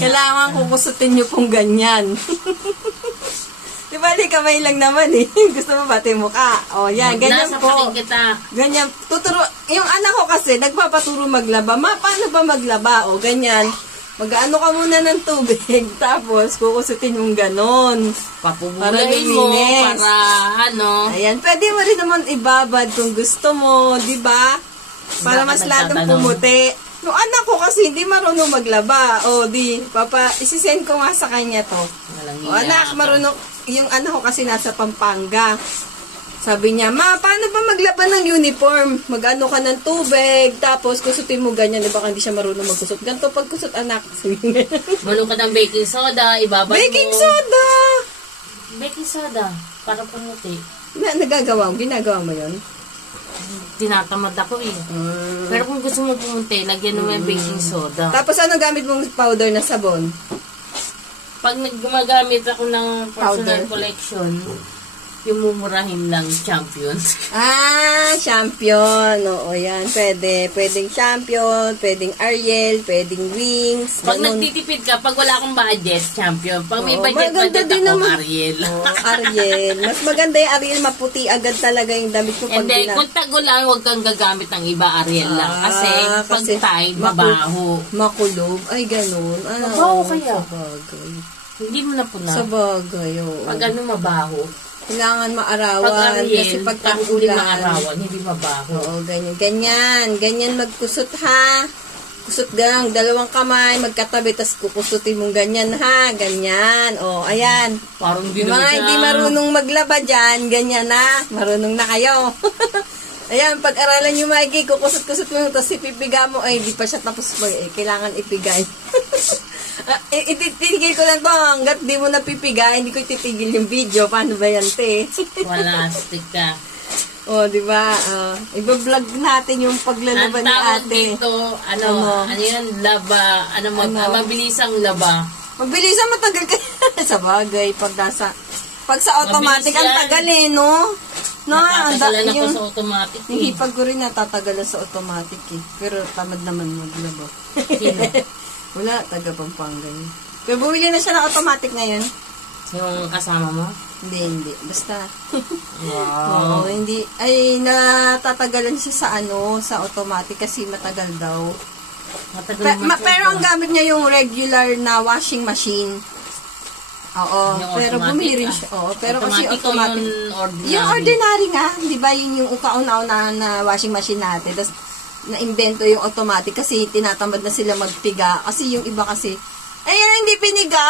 Kailangan kukusutin nyo pong ganyan. Di ba, kamay lang naman eh. Gusto mo pati mukha. O, yan, ganyan po. Ganyan. Tuturo. Yung anak ko kasi, nagpapaturo maglaba. Paano ba maglaba? O, ganyan. Mag-ano ka muna ng tubig. Tapos, kukusutin yung ganon. Papubulay mo, para ano. Ayan. Pwede mo rin naman ibabad kung gusto mo. Di ba? Para mas lalong pumuti. Yung anak ko kasi, hindi marunong maglaba. O, isisend ko nga sa kanya to. O, anak, marunong. Yung anak ko kasi nasa Pampanga. Sabi niya, ma, paano ba maglaba ng uniform? Mag-ano ka ng tubig, tapos kusutin mo ganyan. Diba hindi siya marunong magkusot? Ganito pagkusot, anak. Malo ka ng baking soda, ibabad baking soda! Baking soda, para pumuti. Nagagawa mo? Ginagawa mo yun? Tinatamad ako eh. Pero kung gusto mo pumuti, lagyan mo yung baking soda. Tapos ano gamit mong powder na sabon? Pag gumagamit ako ng personal collection, yung mumurahin lang, Champion. Champion. Oo, yan. Pwedeng Champion, pwedeng Ariel, pwedeng Wings. Pag nagtitipid ka, pag wala akong budget, Champion. Pag may budget ako, Ariel. Ariel. Mas maganda yung Ariel, maputi agad talaga yung damit mo. And then, kung tagulan, huwag kang gagamit ng iba, Ariel lang. Kasi pag tide, mabaho. Makulog. Ay, ganun. Mabaho kaya? Sabagay. Hindi mo na puna. Sabagay, oo. Pag ano, mabaho. Kailangan maarawan. Pag Ariel, kasi pag hindi maarawan, hindi mabaho. Oo, ganyan. Ganyan magkusot, ha? Kusot gang, dalawang kamay, magkatabi, tas kukusutin mong ganyan, ha? Ganyan. O, ayan. Parang hindi marunong maglaba dyan, ganyan na. Marunong na kayo. Ayan, pag-aralan nyo, Mikey, kukusot-kusot mo, tapos ipipiga mo, ay, di pa siya tapos, kailangan ipigay. Ititigil ko lang to, hanggat di mo napipigay, hindi ko ititigil yung video. Paano ba yan, te? Wala, stick ka. O, di ba? Iba-vlog natin yung paglalaban ni ate. Ang tawag dito, ano yun, laba, mabilisang laba. Mabilisang matagal ka. Sa bagay, pag sa automatic, ang tagal eh, no? Natatagalan ako sa automatic eh. Yung hipag ko rin natatagalan sa automatic eh. Pero tamad naman maglaba. Sino? Wala, taga Pampanga yun. Pero bumili na siya ng automatic ngayon. Yung kasama mo? Hindi. Basta. Wow. Oo, hindi. Ay, natatagalan siya sa automatic kasi matagal daw. Pero ang gamit niya yung regular na washing machine. Oo, pero bumili rin siya. Oo, pero kasi automatic. Yung ordinary nga, di ba yun yung kauna-una na washing machine natin. Tapos, na-invento yung automatic kasi tinatamad na sila magpiga. Kasi yung iba kasi, ayun, hindi piniga.